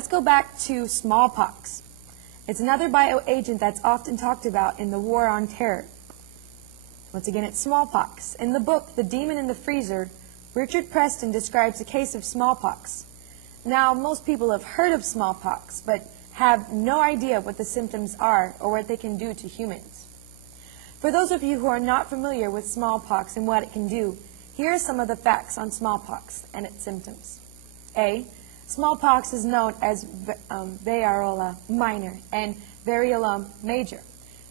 let's go back to smallpox. It's another bioagent that's often talked about in the War on Terror. Once again, it's smallpox. In the book, The Demon in the Freezer, Richard Preston describes a case of smallpox. Now, most people have heard of smallpox, but have no idea what the symptoms are or what they can do to humans. For those of you who are not familiar with smallpox and what it can do, here are some of the facts on smallpox and its symptoms. A. Smallpox is known as variola minor and variola major.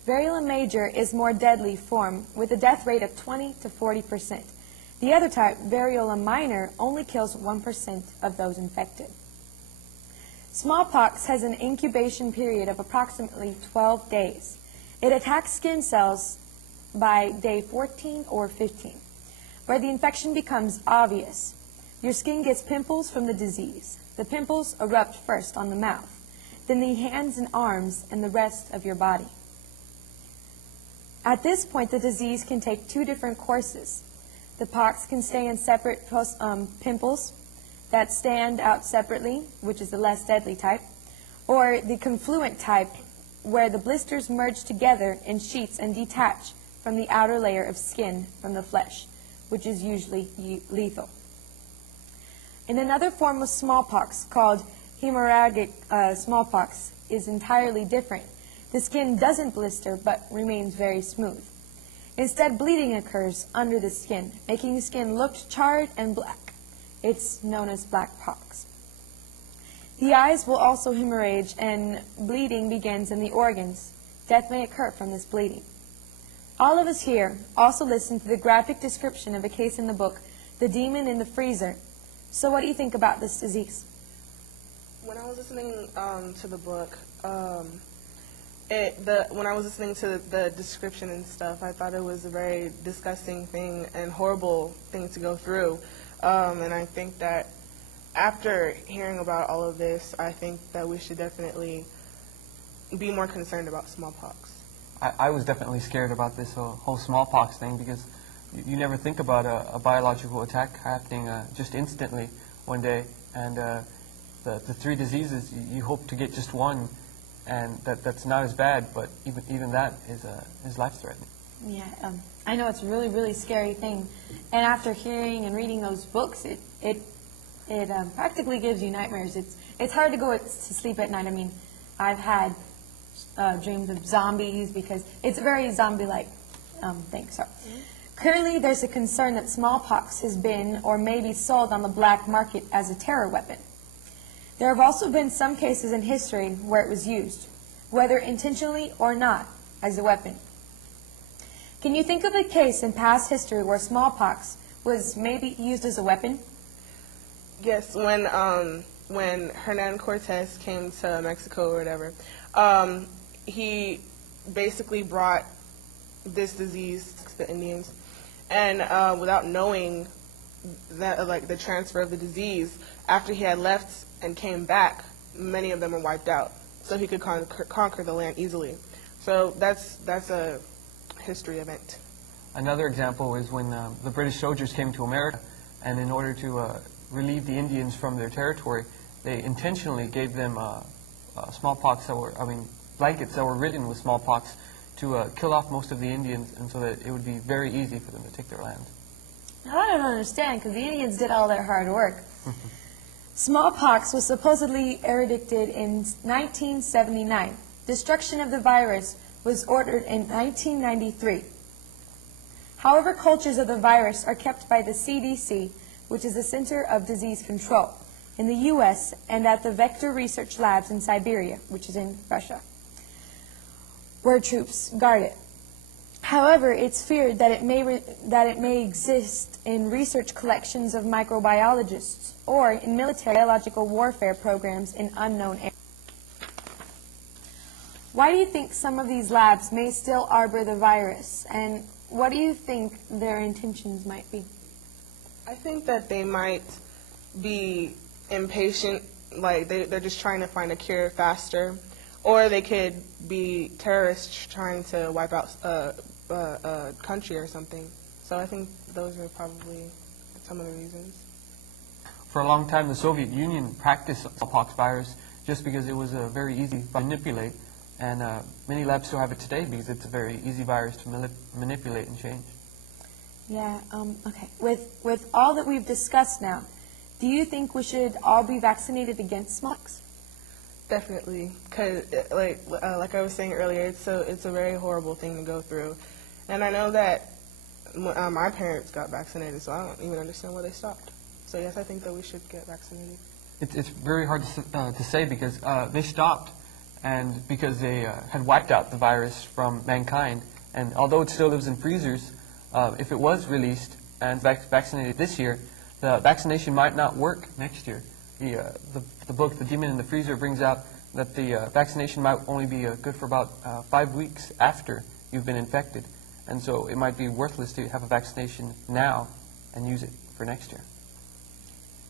Variola major is more deadly form with a death rate of 20 to 40%. The other type, variola minor, only kills 1% of those infected. Smallpox has an incubation period of approximately 12 days. It attacks skin cells by day 14 or 15, where the infection becomes obvious. Your skin gets pimples from the disease. The pimples erupt first on the mouth, then the hands and arms, and the rest of your body. At this point, the disease can take two different courses. The pox can stay in separate pimples that stand out separately, which is the less deadly type, or the confluent type, where the blisters merge together in sheets and detach from the outer layer of skin from the flesh, which is usually lethal. In another form of smallpox, called hemorrhagic smallpox, is entirely different. The skin doesn't blister, but remains very smooth. Instead, bleeding occurs under the skin, making the skin look charred and black. It's known as black pox. The eyes will also hemorrhage, and bleeding begins in the organs. Death may occur from this bleeding. All of us here also listened to the graphic description of a case in the book, The Demon in the Freezer. So what do you think about this disease? When I was listening to the book, when I was listening to the description and stuff, I thought it was a very disgusting thing and horrible thing to go through. And I think that after hearing about all of this, I think that we should definitely be more concerned about smallpox. I was definitely scared about this whole smallpox thing because you never think about a biological attack happening just instantly one day. And the three diseases, you hope to get just one, and that's not as bad, but even that is life-threatening. Yeah, I know it's a really, really scary thing. And after hearing and reading those books, it practically gives you nightmares. It's hard to go to sleep at night. I mean, I've had dreams of zombies because it's a very zombie-like thing. So, currently, there's a concern that smallpox has been or may be sold on the black market as a terror weapon. There have also been some cases in history where it was used, whether intentionally or not, as a weapon. Can you think of a case in past history where smallpox was maybe used as a weapon? Yes, when Hernan Cortez came to Mexico or whatever, he basically brought this disease to the Indians, and without knowing that, like, the transfer of the disease, after he had left and came back, many of them were wiped out, so he could conquer the land easily. So that's a history event. Another example is when the British soldiers came to America, and in order to relieve the Indians from their territory, they intentionally gave them smallpox blankets that were ridden with smallpox to kill off most of the Indians, and so that it would be very easy for them to take their land. I don't understand, because the Indians did all their hard work. Smallpox was supposedly interdicted in 1979. Destruction of the virus was ordered in 1993. However, cultures of the virus are kept by the CDC, which is the Center of Disease Control, in the U.S. and at the Vector Research Labs in Siberia, which is in Russia, where troops guard it. However, it's feared that it may exist in research collections of microbiologists or in military biological warfare programs in unknown areas. Why do you think some of these labs may still harbor the virus, and what do you think their intentions might be? I think that they might be impatient, like they're just trying to find a cure faster, or they could be terrorists trying to wipe out a country or something. So I think those are probably some of the reasons. For a long time, the Soviet Union practiced smallpox virus just because it was very easy to manipulate, and many labs still have it today because it's a very easy virus to manipulate and change. Yeah, okay. With all that we've discussed now, do you think we should all be vaccinated against smallpox? Definitely, because like I was saying earlier, it's a very horrible thing to go through, and I know that my parents got vaccinated, so I don't even understand why they stopped. So yes, I think that we should get vaccinated. It's very hard to say because they stopped, and because they had wiped out the virus from mankind, and although it still lives in freezers, if it was released and vaccinated this year, the vaccination might not work next year. The book, The Demon in the Freezer, brings out that the vaccination might only be good for about 5 weeks after you've been infected. And so it might be worthless to have a vaccination now and use it for next year.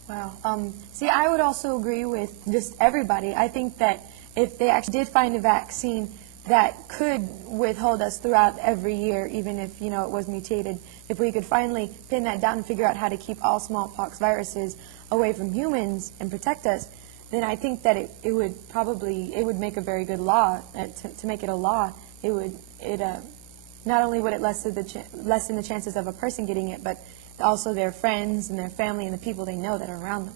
Wow. See, I would also agree with just everybody. I think that if they actually did find a vaccine that could withhold us throughout every year, even if, it was mutated, if we could finally pin that down and figure out how to keep all smallpox viruses away from humans and protect us, then I think that it would make a very good law. To make it a law, not only would it lessen the chances of a person getting it, but also their friends and their family and the people they know that are around them.